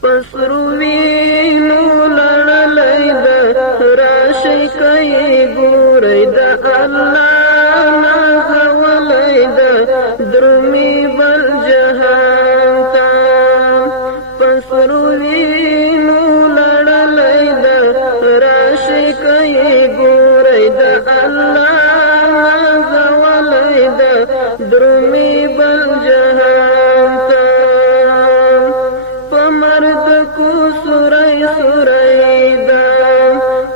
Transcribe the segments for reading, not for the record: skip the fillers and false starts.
پسرو وینو لړلای د راشي کوي ګورای د الله نازولای د درمی بل جهان ته پسرو وینو لړلای د راشي کوي ګورای د الله نازولای د درمی بل جهان ته پمرد کو سورای سورای دا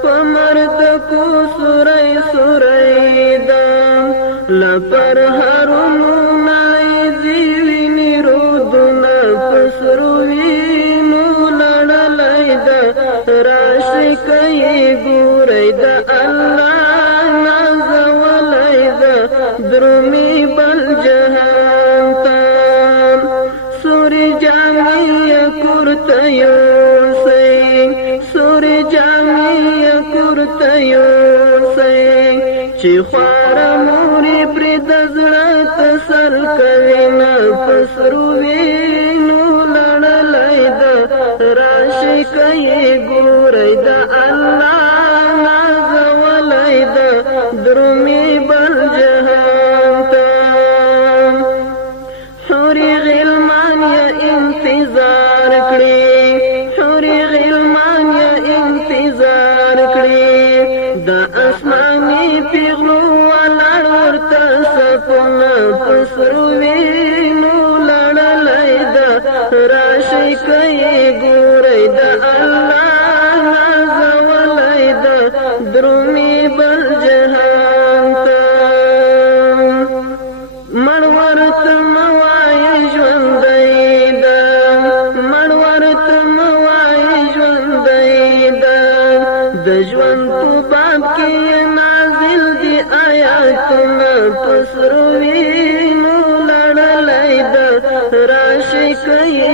پمرد کو سورای سورای دا لپر هرونو نای جیوینی رودنا پسرو وینو لړلای دا راشي کوي ګورای دا الله نازولای دا درمی بل جهان ته سوري جامي kurta yosai suri jami kurta yosai چې خوار موري پر دزړه تسل کوي نه پسرو وینو لړلای د راشي کوي ګورای د الله نازولای د درمی بل جهان ته حوري غلمان یا انتظار حوري غلمان یا انتظار کړی د اسماني پیغلو ولاړ ورته سپنا پسرو وینو لړلای د راشي کوي ګورای د الله نازولای د درمی بل جهان ته مړ ورته موای ژوندی ده د ژوند په باب کې نازل دي آیاتونه پسرو وینو لړلای د راشي کوي